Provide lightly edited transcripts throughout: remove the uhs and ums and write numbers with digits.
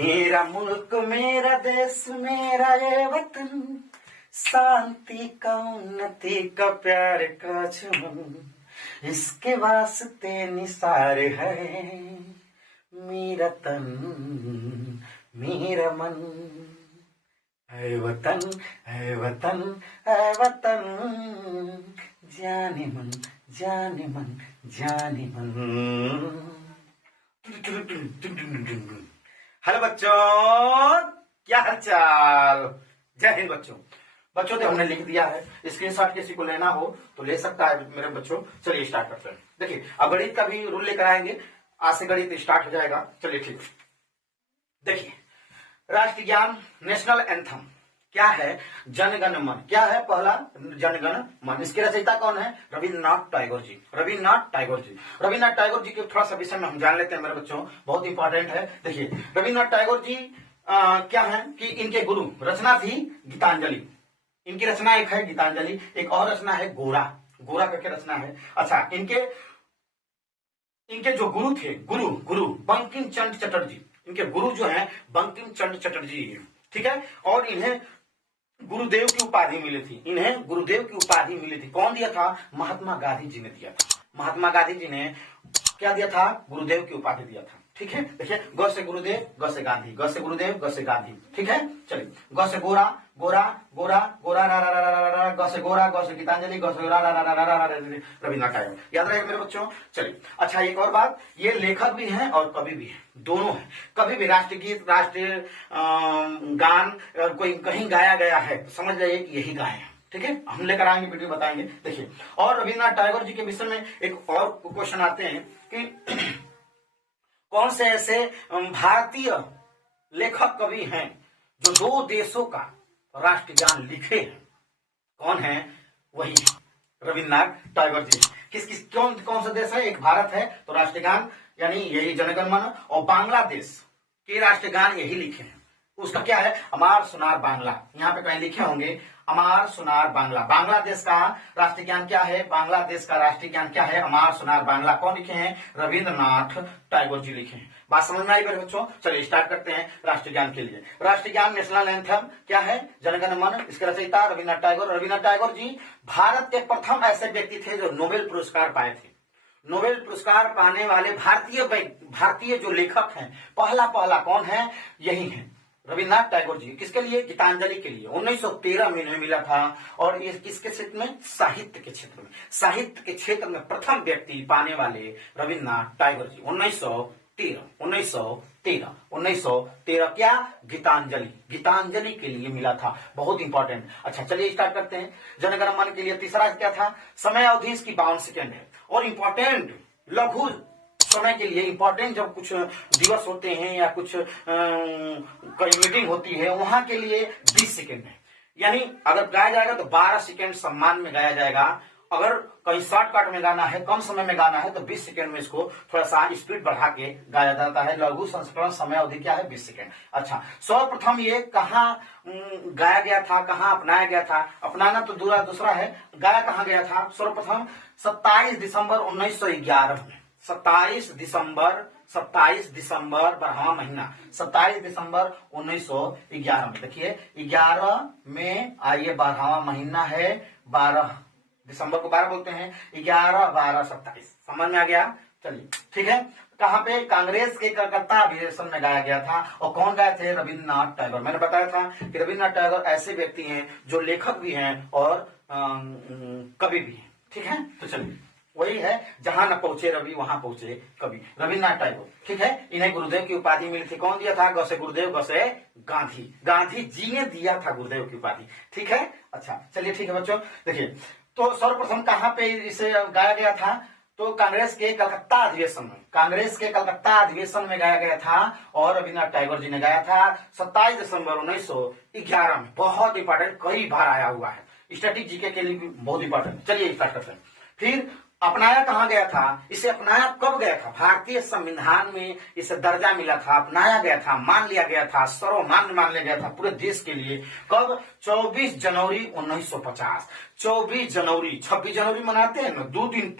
मेरा मुल्क मेरा देश मेरा ये वतन, शांति का उन्नति का प्यार का चमन, इसके वास्ते निसार है मेरा तन मेरा मन। है वतन है वतन है वतन, जाने मन जाने मन जाने मन। हेलो बच्चों, क्या हाल चाल? जय हिंद बच्चों। बच्चों तो हमने लिख दिया है, स्क्रीनशॉट किसी को लेना हो तो ले सकता है मेरे बच्चों। चलिए स्टार्ट करते हैं। देखिए अब गणित का भी रूल लेकर आएंगे, आज से गणित स्टार्ट हो जाएगा। चलिए ठीक। देखिए राष्ट्रीय ज्ञान, नेशनल एंथम क्या है? जनगण मन। क्या है? पहला जनगण मन। इसके रचयिता कौन है? रविन्द्रनाथ टैगोर जी। रविन्द्रनाथ टैगोर जी। रविन्द्रनाथ टैगोर जी के थोड़ा सा विषय में हम जान लेते हैं मेरे बच्चों, बहुत इंपॉर्टेंट है। देखिए रविन्द्रनाथ टैगोर जी क्या है कि इनके गुरु, रचना थी गीतांजलि। इनकी रचना एक है गीतांजलि, एक और रचना है गोरा। गोरा करके रचना है। अच्छा, इनके जो गुरु थे, गुरु बंकिम चंद्र चटर्जी। इनके गुरु जो है बंकिम चंद्र चटर्जी, ठीक है। और इन्हें गुरुदेव की उपाधि मिली थी। इन्हें गुरुदेव की उपाधि मिली थी। कौन दिया था? महात्मा गांधी जी ने दिया था। महात्मा गांधी जी ने क्या दिया था? गुरुदेव की उपाधि दिया था, ठीक है। देखिए ग से गुरुदेव, ग से गांधी, ग से गुरुदेव, ग से गांधी, ठीक है। चलिए ग से गोरा, गोरा गोरा गोरा रा रा रा रा, ग से गोरा, ग से गीतांजलि, ग से रा रा रा रा रा, रविन्द्रनाथ टैगोर। याद रहेगा मेरे बच्चों। चलिए अच्छा, एक और बात, ये लेखक भी हैं और कवि भी हैं, दोनों हैं। कभी भी राष्ट्रीय गीत, राष्ट्रीय गान कोई कहीं गाया गया है तो समझ जाइए कि यही गाए हैं, ठीक है। हम लेकर आएंगे, वीडियो बताएंगे। देखिए और रविन्द्रनाथ टैगोर जी के विषय में एक और क्वेश्चन आते हैं कि कौन से ऐसे भारतीय लेखक कवि हैं जो दो देशों का राष्ट्रीय गान लिखे हैं? कौन है? वही रविन्द्रनाथ टैगोर जी। किस कौन सा देश है? एक भारत है तो राष्ट्रीय गान यानी यही जनगण मन, और बांग्लादेश के राष्ट्रीय गान यही लिखे हैं। उसका क्या है? अमार सुनार बांग्ला। यहाँ पे कहीं लिखे होंगे अमार सुनार बांग्ला। बांग्लादेश का राष्ट्रीय ज्ञान क्या है? बांग्लादेश का राष्ट्रीय ज्ञान क्या है? अमार सुनार बांग्ला। कौन लिखे हैं? रविन्द्रनाथ टैगोर जी लिखे हैं। बात समझ में आई मेरे बच्चों? चलिए स्टार्ट करते हैं राष्ट्रीय ज्ञान के लिए। राष्ट्रीय ज्ञान, नेशनल एंथम क्या है? जनगण मन। इसके रचयिता रविन्द्रनाथ टैगोर। रविन्द्रनाथ टैगोर जी भारत के प्रथम ऐसे व्यक्ति थे जो नोबेल पुरस्कार पाए थे। नोबेल पुरस्कार पाने वाले भारतीय जो लेखक हैं, पहला कौन है? यही है रविन्द्रनाथ टैगोर जी। किसके लिए? गीतांजलि के लिए। 1913 में इन्हें मिला था। और ये किसके क्षेत्र में? साहित्य के क्षेत्र में। साहित्य के क्षेत्र में प्रथम व्यक्ति पाने वाले रविन्द्रनाथ टैगोर जी। 1913 क्या? गीतांजलि के लिए मिला था। बहुत इंपॉर्टेंट। अच्छा चलिए स्टार्ट करते हैं। जनगण मन के लिए तीसरा क्या था? समय अवधि इसकी 52 सेकेंड है। और इंपॉर्टेंट लघु समय के लिए इंपॉर्टेंट, जब कुछ दिवस होते हैं या कुछ कोई मीटिंग होती है वहां के लिए 20 सेकेंड है। यानी अगर गाया जाएगा तो 12 सेकेंड सम्मान में गाया जाएगा। अगर कहीं शॉर्टकट में गाना है, कम समय में गाना है तो 20 सेकेंड में इसको थोड़ा सा स्पीड बढ़ा के गाया जाता है। लघु संस्करण समय अवधि क्या है? 20 सेकेंड। अच्छा, सर्वप्रथम ये कहाँ गाया गया था, कहाँ अपनाया गया था? अपनाना तो दूसरा है, गाया कहाँ गया था? सर्वप्रथम 27 दिसंबर 1911 में। 27 दिसंबर 12वां महीना, 27 दिसंबर 1911 में। देखिए 11 में आइए 12वां महीना है, 12 दिसंबर को 12 बोलते हैं, 11, 12, 27। समझ में आ गया? चलिए ठीक है। कहाँ पे? कांग्रेस के कलकत्ता अधिवेशन में गाया गया था। और कौन गाए थे? रविन्द्रनाथ टैगोर। मैंने बताया था कि रविन्द्रनाथ टैगोर ऐसे व्यक्ति हैं जो लेखक भी हैं और कवि भी हैं, ठीक है। तो चलिए वही है, जहां न पहुंचे रवि वहां पहुंचे कवि। रविन्द्रनाथ टैगोर, ठीक है। इन्हें गुरुदेव की उपाधि मिली थी। कौन दिया था? ग से गुरुदेव, ग से गांधी। गांधी जी ने दिया था गुरुदेव की उपाधि, ठीक है। अच्छा चलिए ठीक है बच्चों। देखिए तो सर्वप्रथम कहां पे इसे गाया गया था? तो कांग्रेस के कलकत्ता अधिवेशन में गाया गया था। और रविन्द्रनाथ टैगोर जी ने गाया था 27 दिसंबर 1911 में। बहुत इंपॉर्टेंट, कई बार आया हुआ है, स्टैटिक जीके के लिए भी बहुत इंपॉर्टेंट। चलिए स्टार्ट करते हैं। फिर अपनाया कहाँ गया था? इसे अपनाया कब गया था? भारतीय संविधान में इसे दर्जा मिला था, अपनाया गया था, मान लिया गया था, सर्वमान्य मान लिया गया था पूरे देश के लिए। कब? 24 जनवरी 1950। 26 जनवरी मनाते हैं ना, 2 दिन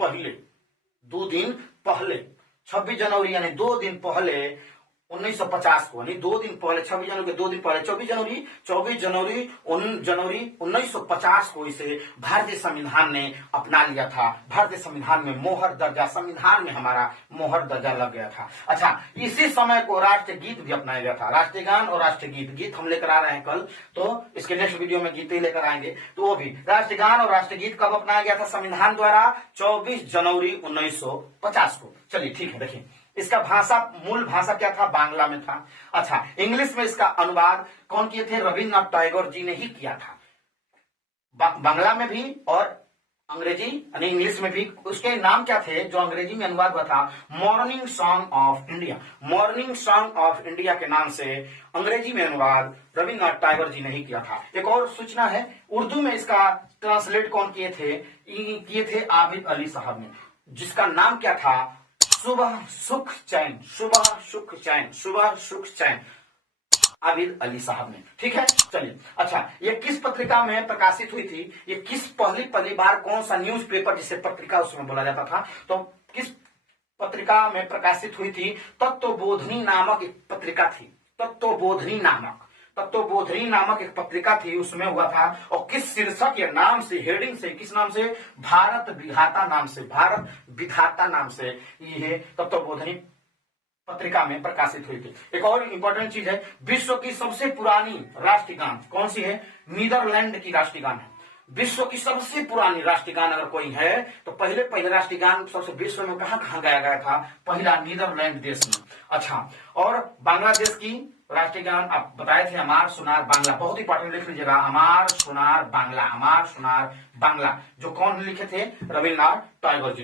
पहले 26 जनवरी यानी 2 दिन पहले 1950 को, यानी 2 दिन पहले, 26 जनवरी के 2 दिन पहले, 24 जनवरी 1950 को इसे भारतीय संविधान ने अपना लिया था। भारतीय संविधान में मोहर दर्जा, संविधान में हमारा मोहर दर्जा लग गया था। अच्छा, इसी समय को राष्ट्रीय गीत भी अपनाया गया था। राष्ट्रीय गान और राष्ट्रीय गीत हम लेकर आ रहे हैं कल, तो इसके नेक्स्ट वीडियो में गीत ही लेकर आएंगे। तो वो भी राष्ट्रीय गान और राष्ट्रीय गीत कब अपनाया गया था संविधान द्वारा? 24 जनवरी 1950 को। चलिए ठीक है, देखिए इसका भाषा, मूल भाषा क्या था? बांग्ला में था। अच्छा, इंग्लिश में इसका अनुवाद कौन किए थे? रविन्द्रनाथ टैगोर जी ने ही किया था, बांग्ला में भी और अंग्रेजी यानी इंग्लिश में भी। उसके नाम क्या थे जो अंग्रेजी में अनुवाद हुआ था? Morning song of India. Morning song of India के नाम से अंग्रेजी में अनुवाद रविन्द्रनाथ टैगोर जी ने ही किया था। एक और सूचना है, उर्दू में इसका ट्रांसलेट कौन किए थे? आबिद अली साहब ने, जिसका नाम क्या था? सुबह सुख चैन, सुबह सुख चैन, सुबह सुख चैन, आबिद अली साहब ने। ठीक है, चलिए। अच्छा, ये किस पत्रिका में प्रकाशित हुई थी? ये किस पहली बार कौन सा न्यूज़पेपर, जिसे पत्रिका उसमें बोला जाता था, तो किस पत्रिका में प्रकाशित हुई थी? तत्वबोधिनी नामक एक पत्रिका थी। तत्वबोधिनी नामक एक पत्रिका थी, उसमें हुआ था। और किस शीर्षक या नाम से, हेडिंग से, किस नाम से? भारत विधाता नाम से, भारत विधाता नाम से ये तत्वबोधिनी पत्रिका में प्रकाशित हुई थी। एक और इंपॉर्टेंट चीज है, विश्व की सबसे पुरानी राष्ट्रीय गान कौन सी है? नीदरलैंड की राष्ट्रीय गान है। विश्व की सबसे पुरानी राष्ट्रीय गान अगर कोई है तो पहले राष्ट्रीय गान सबसे विश्व में कहां गाया गया था? पहला नीदरलैंड देश में। अच्छा, और बांग्लादेश की राष्ट्रीय गान आप बताए थे अमार सुनार बांग्ला। बहुत ही इंपॉर्टेंट, लिख लीजिएगा, अमार सुनार बांग्ला, अमार सुनार बांग्ला। जो कौन लिखे थे? रविन्द्रनाथ टैगोर जी।